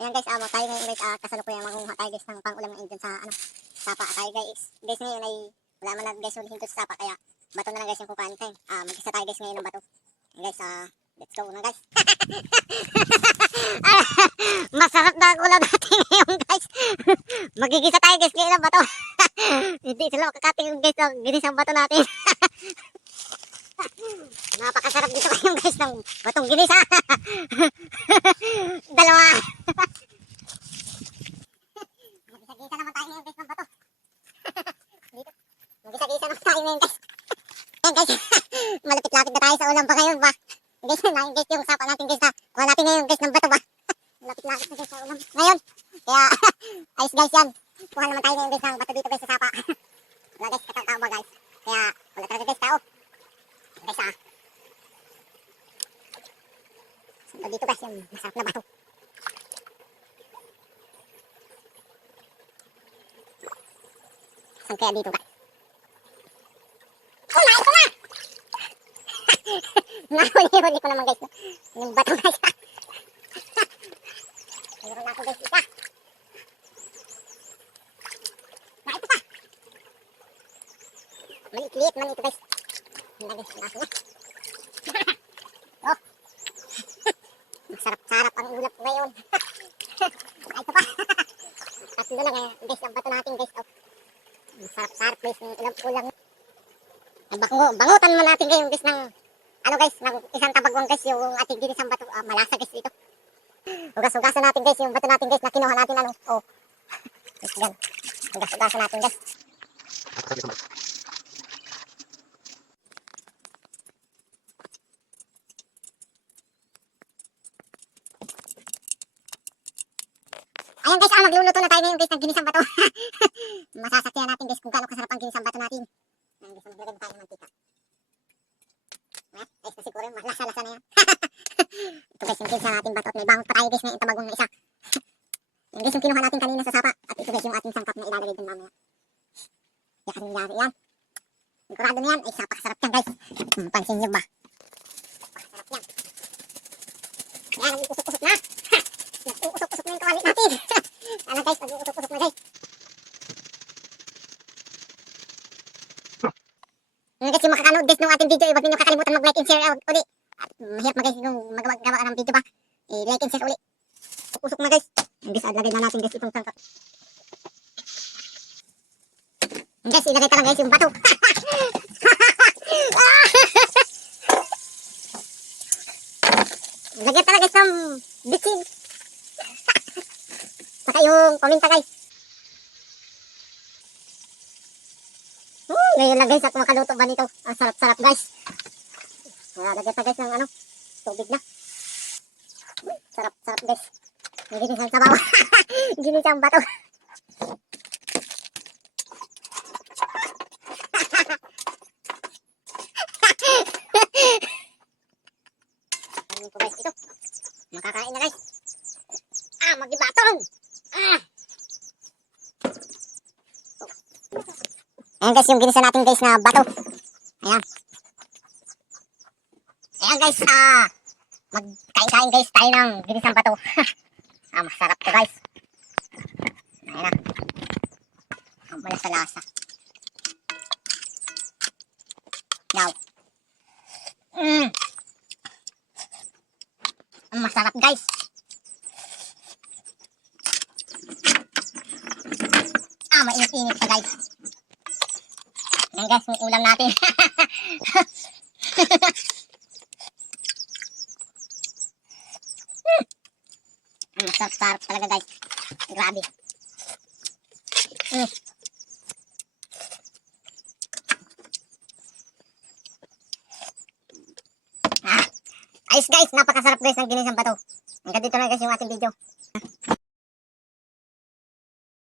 Ayan guys, tayo ngayon guys, kasalukuyan mangunguha tayo guys ng pang-ulam ng dyan sa sapa tayo guys. Guys ngayon ay wala man na guys ulihin to sa sapa kaya bato na lang guys yung kukuhaan tayo. Mag-isa tayo guys ngayon ng bato. Ayan guys, let's go na guys. Masarap na ang ulam natin ngayon guys. Magigisa tayo guys ngayon ng bato. Hindi sila makakating guys ang ginisang bato natin. Napakasarap dito kayo guys ng batong ginisa. Dalawa. Magisa-gisa naman tayo ngayon guys ng bato. Dito. Magisa-gisa naman tayo ngayon guys. Ayan guys. Malapit-lapit na tayo sa ulam pa ngayon ba. Guys, nahin guys yung sapa natin guys na. Kuha natin ngayon guys ng bato ba. Malapit-lapit na guys sa ulam ngayon. Kaya ayos guys yan. Kuha naman tayo ngayon guys ng bato dito guys sa sapa. Wala guys, katao ba guys. Kaya wala talaga guys tao. Guys so, dito guys yung masarap na bato. Saan kaya dito guys? Oh, nahin ko na! Nahuli-huli ko naman guys yung bato guys. Mayroon na ako guys isa. Na ito pa. Maliit-liit man ito guys. Lagi nasa na. Oh. Masarap-sarap ang ulap ko ngayon. Ito pa. Tatlo lang guys ang bato natin guys. Oh. Masarap-sarap guys ng ulam. Bangutan mo natin ngayon guys ng guys, ng isang tabagwang guys yung ating ginisang bato. Malasa guys dito. Hugas-hugasan natin guys yung bato natin guys na kinuha natin oh. Guys yan. Hugas-hugasan natin guys. Ayan guys, magluluto na tayo ngayon guys ng ginisang bato. Masasakyan natin guys kung gaano kasarap ang ginisang bato natin. Ayan guys, maglagay tayo ng mantika. Ayan guys, na siguro lasa-lasa na yan. Ito guys, yung ginisa natin bato at may bangot pa tayo guys na itabagong na isa. Ayan guys, yung kinuha natin kanina sa sapa. At ito guys, yung ating sangkap na ilalagay dun mamaya. Yakan yung yari yan. Sigurado na yan, ay sapakasarap yan guys. Pansin nyo ba? Sapakasarap yan. Ayan, nag-uusok-usok na. Nag-uusok-usok na yung kawalit natin. Ano guys, nag-uusok-usok na guys. Ngayon guys, yung makakanood guys ng ating video, huwag ninyo kakalimutan mag-like and share uli. At mahirap na guys yung magawa ng video ba. I-like and share uli. Usok na guys. Yung guys, lagay na natin guys itong sangkap. Yung guys, ilagay ka lang guys yung bato. Lagyan talaga guys ng bitsin. Saka yung paminta guys. Ngayon lang guys at makaluto ba nito. Ang sarap-sarap guys. Lagyan pa guys ng tubig na. Sarap-sarap guys. May ginisang sabaw. Ginisang bato. Ano po guys ito? Makakain na guys. Magibatong. Ayan guys yung ginisa natin guys na bato. Ayan. Ayan guys, magkain-kain guys tayo ng ginisang bato. Masarap to guys. Ayan na. Ang malasa-lasa. Now. Ang masarap guys. Mainit-init pa guys. Ayan guys, yung ulam natin. Masarap-sarap talaga guys. Grabe. Ayos guys, napakasarap guys ng ginisang bato. Hanggang dito na guys yung ating video.